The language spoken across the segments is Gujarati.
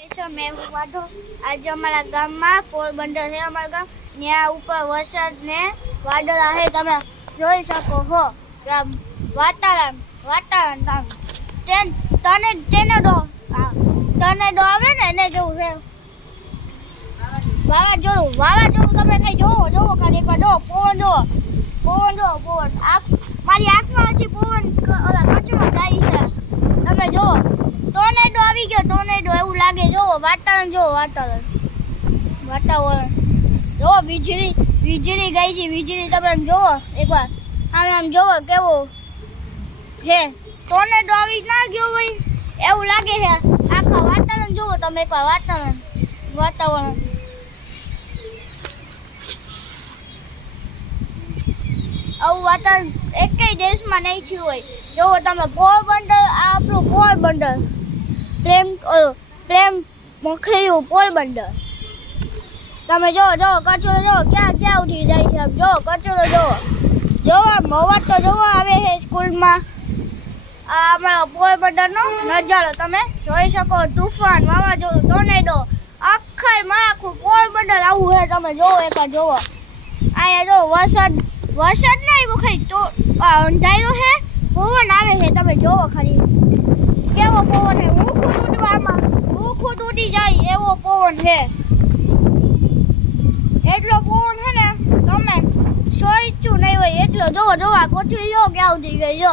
કેશો મેં વાંધો આજે અમારા ગામમાં પોરબંદર છે અમારા ગામ ત્યાં ઉપર વરસાદ ને વાદળા છે તમે જોઈ શકો છો કે વાતાવરણ ટર્નેડો આવે ને એને જેવું છે વાવાઝોડું તમે કઈ જોવો ખાલી એકવાર જો પવન મારી આંખમાં હજી પવન ઓલા કચરો જાય છે તમે જોવો ટોર્નેડો આવી ગયો ટોર્નેડો એવું લાગે જોવો વાતાવરણ જોવો વીજળી ગઈ છે વીજળી તમે જોવો એકવાર આમ જોવો કેવો હે ટોર્નેડો આવી ના ગયો ભાઈ એવું લાગે છે આખા વાતાવરણ જોવો તમે એકવાર વાતાવરણ આવું વાતાવરણ એકેય દેશમાં નહીં થયું હોય જોવો તમે પોરબંદર આ આપણું પોરબંદર પ્રેમ મોખેલું પોરબંદર તમે જોવો કચરો જોવો ક્યાં ઉઠી જાય છે જોવો કચરો જોવો અવાજ તો જોવો આવે છે સ્કૂલમાં આ અમારા પોરબંદરનો નજારો તમે જોઈ શકો તુફાન વાવાઝોડું ટોર્નેડો આખું પોરબંદર આવું છે તમે જોવો એકવાર જોવો અહીંયા જો વરસાદ ના આવ્યો ખાલી તો અંધારું છે પવન આવે છે તમે જોવો ખાલી કેવો પવન છે મુખું તૂટી જાય એવો પવન છે એટલો પવન છે ને તમે સોચું નહીં હોય એટલો જોવો આ કોથળી જો ક્યાં ઉઠી ગઈ જો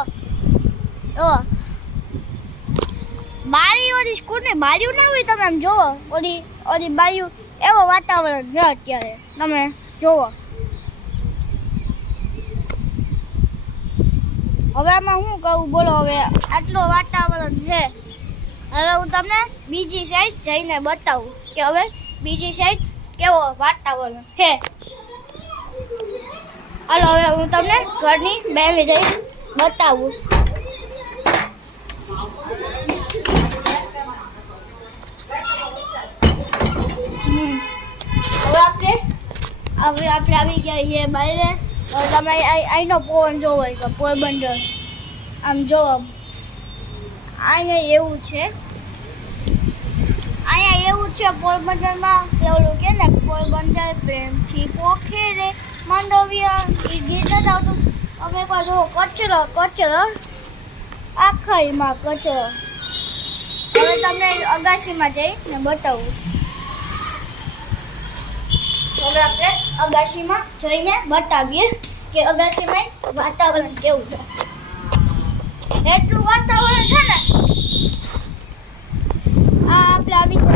બારી ઓલી સ્કૂલની બારીઓ ના હોય તમે આમ જોવો ઓલી બારીઓ એવો વાતાવરણ છે અત્યારે તમે જોવો હવે આમાં શું કહું બોલો હવે આટલો વાતાવરણ છે હવે હું તમને બીજી સાઈડ જઈને બતાવું કે હવે બીજી સાઈડ કેવો વાતાવરણ છે હાલો હવે હું તમને ઘરની બહાર જઈને બતાવું હવે આપણે આવી ગયા છીએ બહાર તમે અહીંનો પવન જોવો કે પોરબંદર આમ જોવો અહીંયા એવું છે પોરબંદરમાં પેલું કે ને પોરબંદર પ્રેમથી પોખરે માંડવિયા એ ગીત જ આવતું અમે એકવાર જોવો કચરો આખામાં કચરો હવે તમને અગાશીમાં જઈને બતાવું હવે આપણે અગાશીમાં જઈને બતાવીએ કે અગાશીમાં વાતાવરણ કેવું છે એટલું વાતાવરણ છે ને આ આપણે આવી